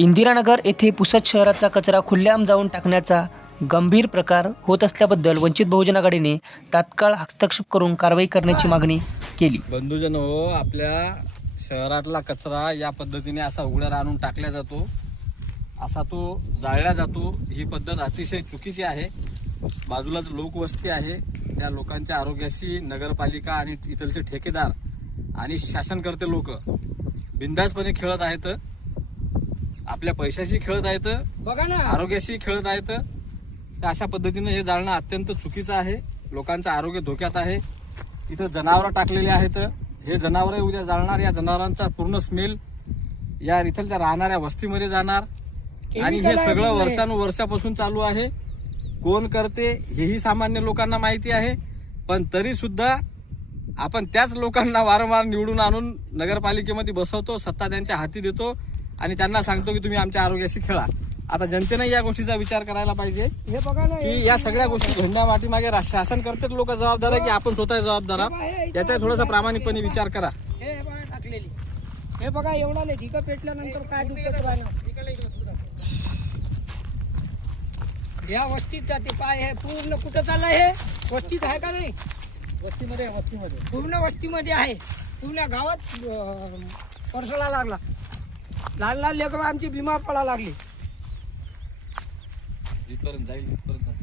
इंदिरानगर येथे पुसद शहराचा कचरा खुल्लेआम जाऊन टाकण्याचा गंभीर प्रकार होत असल्याबद्दल वंचित बहुजन आघाडीने तात्काळ हस्तक्षेप करून कारवाई करण्याची मागणी केली. बंधुजन हो आपल्या शहरातला कचरा या पद्धतीने असा उघड्यावर आणून टाकला जातो. असा तो जाळला जातो. ही पद्धत अतिशय चुकीची आहे. बाजूलाच लोकवस्ती आहे. त्या लोकांच्या आरोग्याशी नगरपालिका आणि इथलचे ठेकेदार आणि शासनकर्ते लोक बिंदासपणे खेळत आहेत. आपल्या पैशाशी खेळत आहेत बघा ना. आरोग्याशी खेळत आहेत. तर अशा पद्धतीनं हे जाळणं अत्यंत चुकीचं आहे. लोकांचं आरोग्य धोक्यात आहे. इथं जनावरं टाकलेली आहेत. हे जनावरं उद्या जाळणार. या जनावरांचा पूर्ण स्मेल या इथलच्या राहणाऱ्या वस्तीमध्ये जाणार. आणि हे सगळं. वर्षानुवर्षापासून चालू आहे. कोण करते हेही सामान्य लोकांना माहिती आहे. पण तरी सुद्धा आपण त्याच लोकांना वारंवार निवडून आणून नगरपालिकेमध्ये बसवतो सत्ता त्यांच्या हाती देतो. आणि त्यांना सांगतो की तुम्ही आमच्या आरोग्याशी खेळा. आता जनतेने या गोष्टीचा विचार करायला पाहिजे हे बघा ना की या सगळ्या गोष्टी घडण्यामागे मागे रा- शासन करते लोक जबाबदार आहे की आपण स्वतः जबाबदार आहोत. याचा थोडासा प्रामाणिकपणे विचार करा. हे बघा टाकलेली. हे बघा एवढा नाही ढिकं पेटल्यानंतर काय दुखत राहणार या वस्तीत जाते काय हे? पूर्ण कुठं चाललंय हे? वस्तीत आहे का नाही? वस्तीमध्ये वस्तीमध्ये. पूर्ण वस्तीमध्ये आहे. पूर्ण गावात परसला लागला. लहान लहान लेकरं आमची बिमार पडा लागली. जिथपर्यंत जाईल तिथपर्यंत